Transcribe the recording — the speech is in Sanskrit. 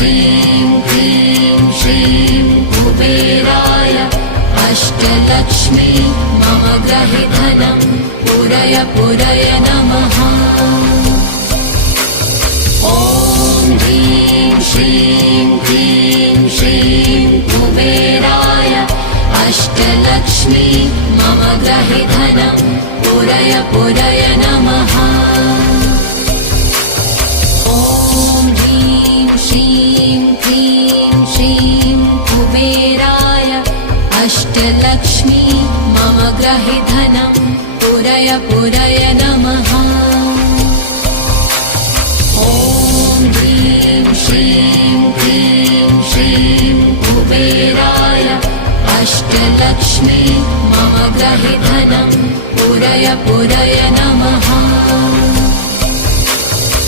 श्रीं क्लीं श्रीं कुबेराय अष्टलक्ष्मी मम गृहे धनं पूरय पूरय नमः। ॐ ह्रीं श्रीं क्लीं श्रीं कुबेराय अष्टलक्ष्मी मम गृहे धनं पूरय पूरय नमः। ॐ ह्रीं श्रीं क्लीं श्रीं कुबेराय अष्टलक्ष्मी मम गृहे धनं पूरय पूरय नमः। ॐ ह्रीं श्रीं क्लीं श्रीं कुबेराय अष्टलक्ष्मी मम गृहे धनं पूरय पूरय नमः।